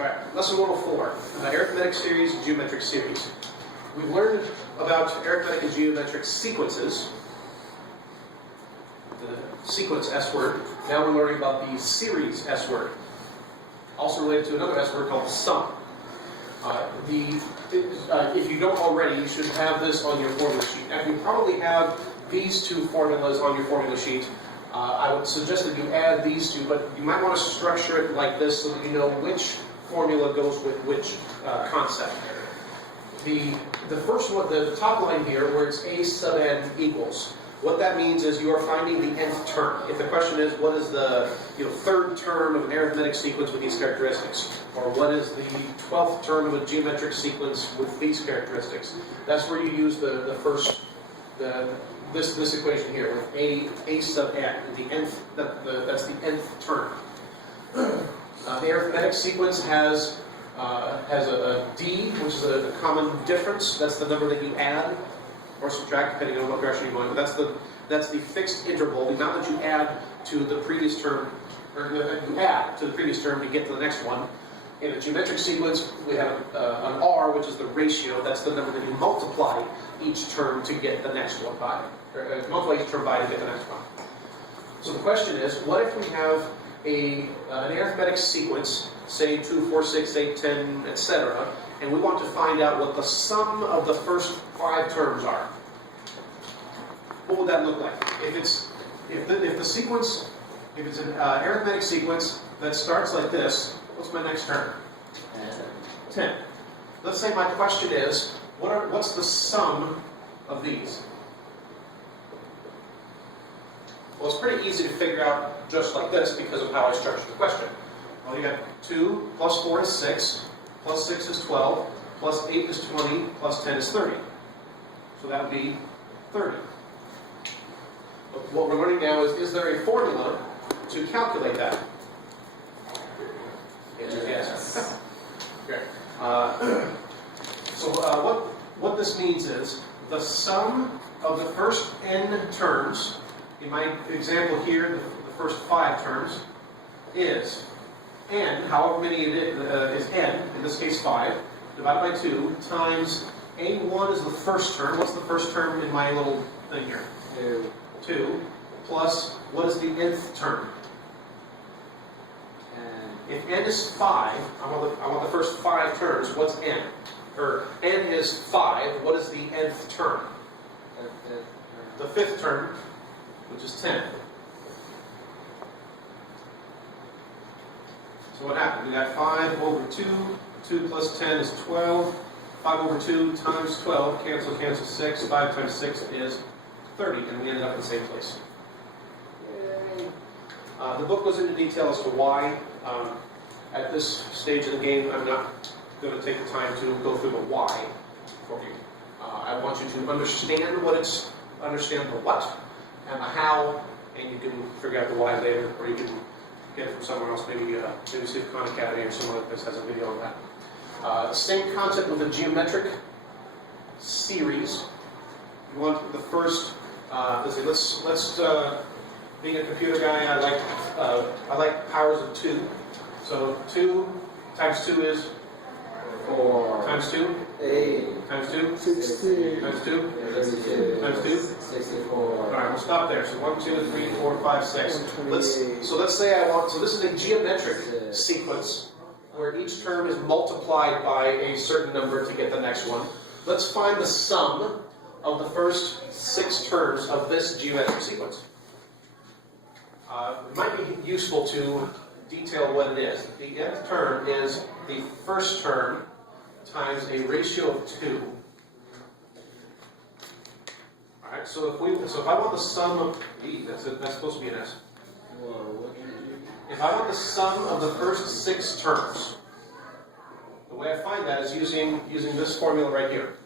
Alright, lesson 104, arithmetic series, geometric series. We've learned about arithmetic and geometric sequences, the sequence S word. Now we're learning about the series S word, also related to another S word called sum. If you don't already, you should have this on your formula sheet. Now, you probably have these two formulas on your formula sheet. I would suggest that you add these two, but you might want to structure it like this so that you know which formula goes with which concept. The first one, the top line here, where it's a sub n equals, what that means is you are finding the nth term. If the question is, what is the third term of an arithmetic sequence with these characteristics? Or what is the 12th term of a geometric sequence with these characteristics? That's where you use this equation here with a sub n, the nth. That's the nth term. The arithmetic sequence has a d, which is a common difference. That's the number that you add or subtract, depending on what direction you're going. But that's the fixed interval, the amount that you add to the previous term, or you add to the previous term to get to the next one. In a geometric sequence, we have an r, which is the ratio. That's the number that you multiply each term to get the next one by, or multiply each term by to get the next one. So the question is, what if we have an arithmetic sequence, say 2, 4, 6, 8, 10, etc., and we want to find out what the sum of the first 5 terms are? What would that look like? If it's an arithmetic sequence that starts like this, what's my next term? 10. Let's say my question is, what's the sum of these? Well, it's pretty easy to figure out just like this because of how I structured the question. Well, you got 2 plus 4 is 6, plus 6 is 12, plus 8 is 20, plus 10 is 30. So that would be 30. But what we're learning now is there a formula to calculate that? Yes. Okay. So what this means is the sum of the first n terms, in my example here, the first 5 terms, is n, however many it is n, in this case 5, divided by 2, times a1 is the first term. What's the first term in my little thing here? 2, plus, what is the nth term? If n is 5, I want the first 5 terms. What's n? Or n is 5. What is the nth term? The 5th term, which is 10. So what happened? We got 5 over 2. 2 plus 10 is 12. 5 over 2 times 12. Cancel, cancel 6. 5 times 6 is 30. And we ended up in the same place. Yay. The book goes into detail as to why. At this stage of the game, I'm not going to take the time to go through the why for you. I want you to understand understand the what and the how, and you can figure out the why later, or you can get it from somewhere else. Maybe see Khan Academy or someone like this has a video on that. Same concept with a geometric series. You want the first. Let's being a computer guy, I like powers of 2. So 2 times 2 is 4. Times 2? 8. Times 2? 16. Times 2? 32. Times 2? 64. Alright, we'll stop there. So 1, 2, 3, 4, 5, 6. Let's say so this is a geometric sequence where each term is multiplied by a certain number to get the next one. Let's find the sum of the first 6 terms of this geometric sequence. It might be useful to detail what it is. The nth term is the first term times a ratio of 2. Alright, so if I want the sum of that's supposed to be an S. If I want the sum of the first 6 terms, the way I find that is using this formula right here.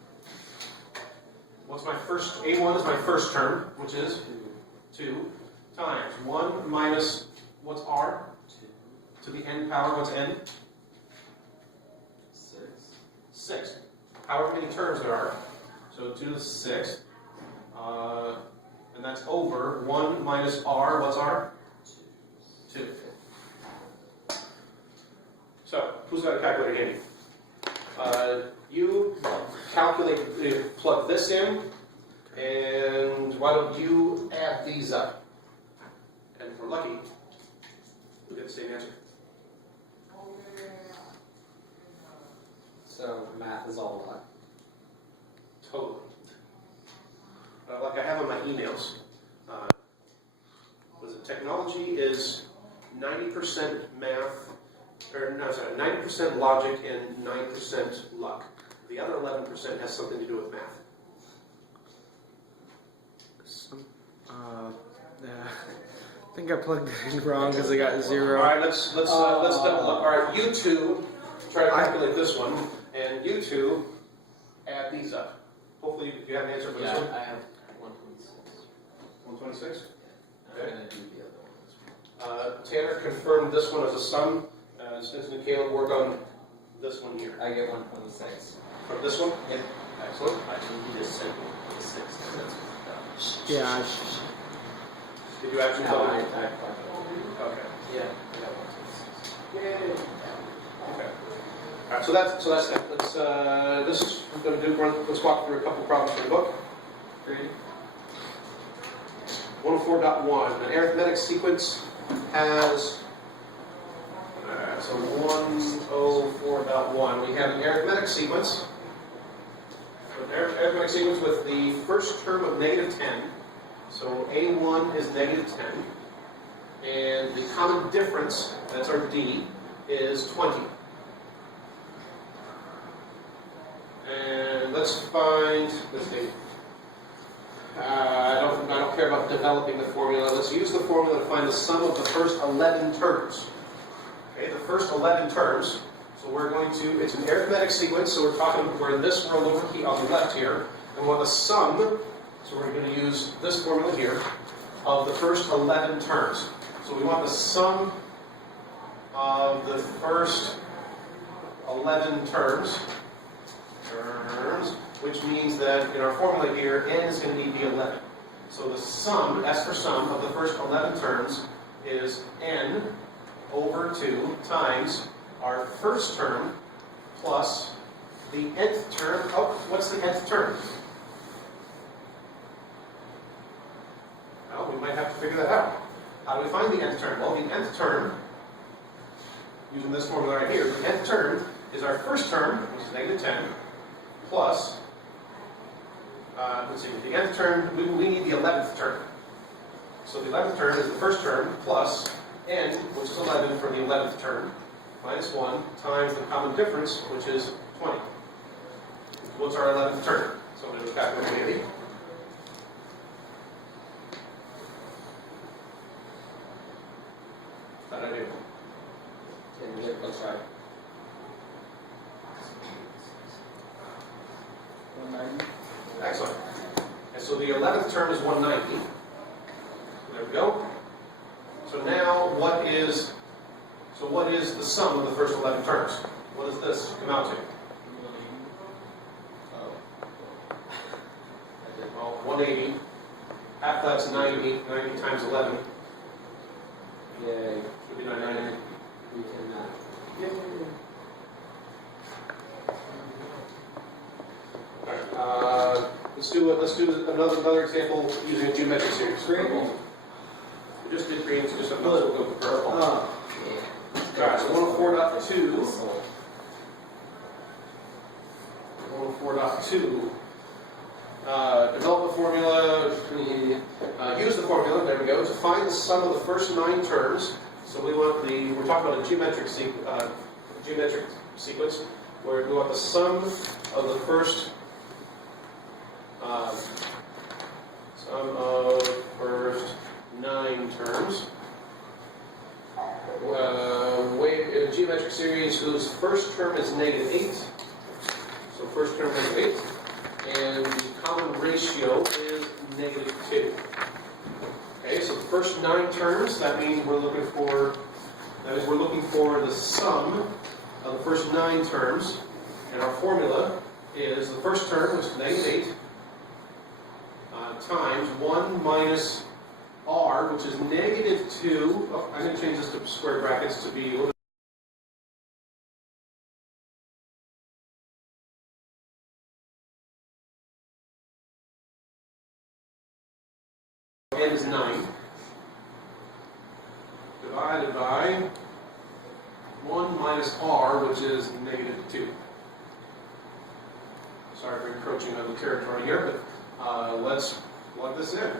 What's my first? A1 is my first term, which is 2, times 1 minus, what's R? To the n power, what's n? 6. However many terms there are. So 2 to the 6th. And that's over 1 minus R, what's R? 2. So, who's got a calculator handy? You calculate, you plug this in, and why don't you add these up? And if we're lucky, we'll get the same answer. So math is all luck. Totally. Like I have on my emails, technology is 90% math, or no, sorry, 90% logic and 9% luck. The other 11% has something to do with math. Yeah. I think I plugged it in wrong because I got 0. All right, let's double look. All right, you two try to calculate this one, and you two add these up. Hopefully, you have an answer for this one. I have 126. 126. I'm going to do the other one. Tanner confirmed this one as a sum. Stinson and Caleb work on this one here. I get 126. From this one? Yep. Excellent. I think you just said 126. Yeah. Did you actually No, tell I me? Okay. Okay. Yeah, I got 126. Yay. Okay. All right. So that's it. This is what we're going to do. Let's walk through a couple problems from the book. Great. 104.1. An arithmetic sequence has. So 104.1. We have an arithmetic sequence. An arithmetic sequence with the first term of negative 10. So A1 is negative 10. And the common difference, that's our D, is 20. And let's see. I don't care about developing the formula. Let's use the formula to find the sum of the first 11 terms. Okay, the first 11 terms. So we're going to, it's an arithmetic sequence, so we're in this world over here on the left here, and we want the sum, so we're going to use this formula here, of the first 11 terms. So we want the sum of the first 11 terms, which means that in our formula here, n is going to be 11. So the sum, S for sum, of the first 11 terms is n over 2 times our first term plus the nth term. Oh, what's the nth term? Well, we might have to figure that out. How do we find the nth term? Well, the nth term, using this formula right here, the nth term is our first term, which is negative 10, plus, let's see, the nth term, we need the 11th term. So the 11th term is the first term plus n, which is 11 for the 11th term, minus 1 times the common difference, which is 20. What's our 11th term? So I'm going to calculate handy. How did I do? Let's try. 190. Excellent. And so the 11th term is 190. There we go. So now what is the sum of the first 11 terms? What does this come out to? Well, 180. Half that's 90. 90 times 11. Yay. Should be 990. We can, Yay. Let's do another example using a geometric series. Green. We just did green, so just another, we'll go for purple. Oh, yeah. Alright, so 104.2. 104.2. Develop the formula, use the formula, there we go, to find the sum of the first 9 terms. So we're talking about a geometric sequence, where we want the sum of the first 9 terms. In a geometric series whose first term is negative 8. So first term is 8. And the common ratio is negative 2. Okay, so the first 9 terms, that means we're looking for the sum of the first 9 terms. And our formula is the first term, which is negative 8, times 1 minus r, which is negative 2. Oh, I'm going to change this to square brackets to be a little minus r, which is negative 2. Sorry for encroaching on the territory here, but let's plug this in.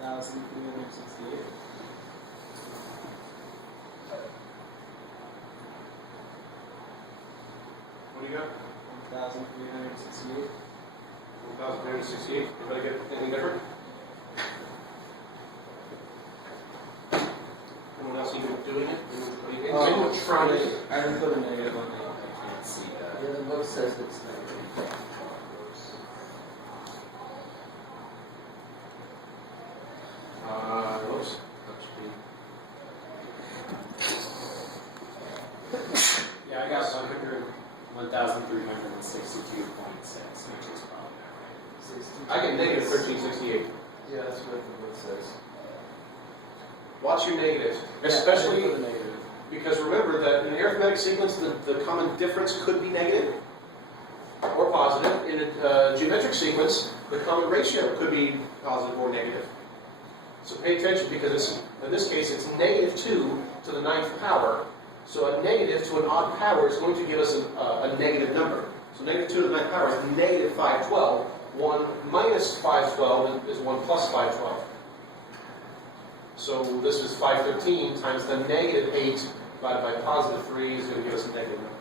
1,368. What do you got? 1,368. 1,368. Anybody get anything different? Anyone else even doing it? Anyone trying it? I didn't put a negative on it. I can't see that. Yeah, the book says it's negative. Whoops. Yeah, I got 1,362.6, which is probably not right. I get negative 1368. Yeah, that's what the book says. Watch your negatives, I especially didn't put a negative. because remember that in an arithmetic sequence, the common difference could be negative or positive. In a geometric sequence, the common ratio could be positive or negative. So pay attention because it's, in this case, it's negative 2 to the 9th power. So a negative to an odd power is going to give us a negative number. So negative 2 to the 9th power is negative 512. 1 minus 512 is 1 plus 512. So this is 513 times the negative 8 divided by positive 3 is going to give us a negative number.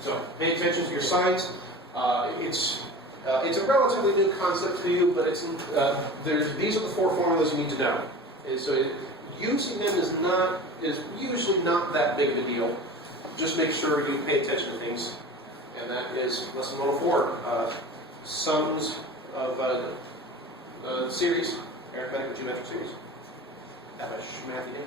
So pay attention to your signs. It's a relatively new concept to you, but these are the 4 formulas you need to know. And so using them is usually not that big of a deal. Just make sure you pay attention to things. And that is lesson 104, sums of series, arithmetic and geometric series. Have a schmathy day.